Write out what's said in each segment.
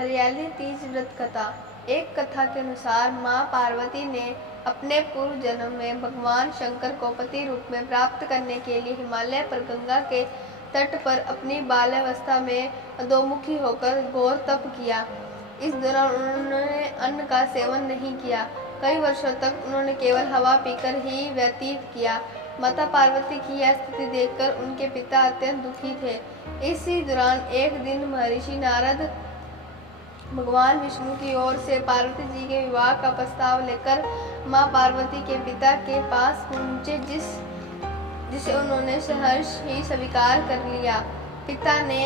हरियाली तीज व्रत कथा। एक कथा के अनुसार माँ पार्वती ने अपने पूर्व जन्म में भगवान शंकर को पति रूप में प्राप्त करने के लिए हिमालय पर गंगा के तट पर अपनी बाल्यावस्था में अधोमुखी होकर घोर तप किया। इस दौरान उन्होंने अन्न का सेवन नहीं किया। कई वर्षों तक उन्होंने केवल हवा पीकर ही व्यतीत किया। माता पार्वती की यह स्थिति देखकर उनके पिता अत्यंत दुखी थे। इसी दौरान एक दिन महर्षि नारद भगवान विष्णु की ओर से पार्वती जी के विवाह का प्रस्ताव लेकर माँ पार्वती के पिता के पास पहुँचे, जिसे उन्होंने सहर्ष ही स्वीकार कर लिया। पिता ने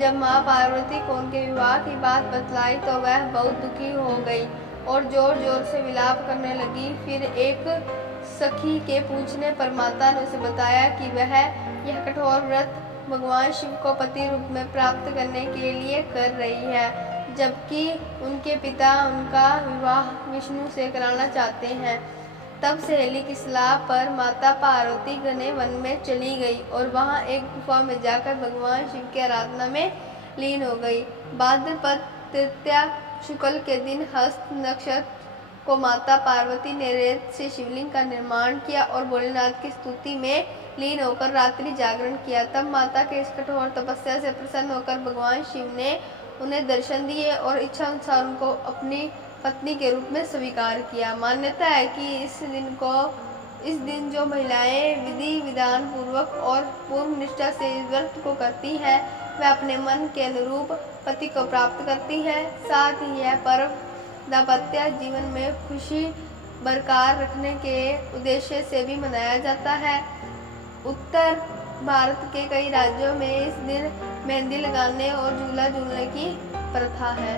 जब माँ पार्वती को उनके विवाह की बात बतलाई तो वह बहुत दुखी हो गई और जोर जोर से विलाप करने लगी। फिर एक सखी के पूछने पर माता ने उसे बताया कि वह यह कठोर व्रत भगवान शिव को पति रूप में प्राप्त करने के लिए कर रही है, जबकि उनके पिता उनका विवाह विष्णु से कराना चाहते हैं। तब सहेली की सलाह पर माता पार्वती घने वन में चली गई और वहां एक गुफा में जाकर भगवान शिव की आराधना में लीन हो गई। भाद्रपद तृतीया शुक्ल के दिन हस्त नक्षत्र को माता पार्वती ने रेत से शिवलिंग का निर्माण किया और भोलेनाथ की स्तुति में लीन होकर रात्रि जागरण किया। तब माता के इस कठोर तपस्या से प्रसन्न होकर भगवान शिव ने उन्हें दर्शन दिए और इच्छा अनुसार उनको अपनी पत्नी के रूप में स्वीकार किया। मान्यता है कि इस दिन जो महिलाएं विधि विधान पूर्वक और पूर्ण निष्ठा से इस व्रत को करती हैं, वह अपने मन के अनुरूप पति को प्राप्त करती हैं। साथ ही यह पर्व दाम्पत्य जीवन में खुशी बरकरार रखने के उद्देश्य से भी मनाया जाता है। उत्तर भारत के कई राज्यों में इस दिन मेहंदी लगाने और झूला झूलने की प्रथा है।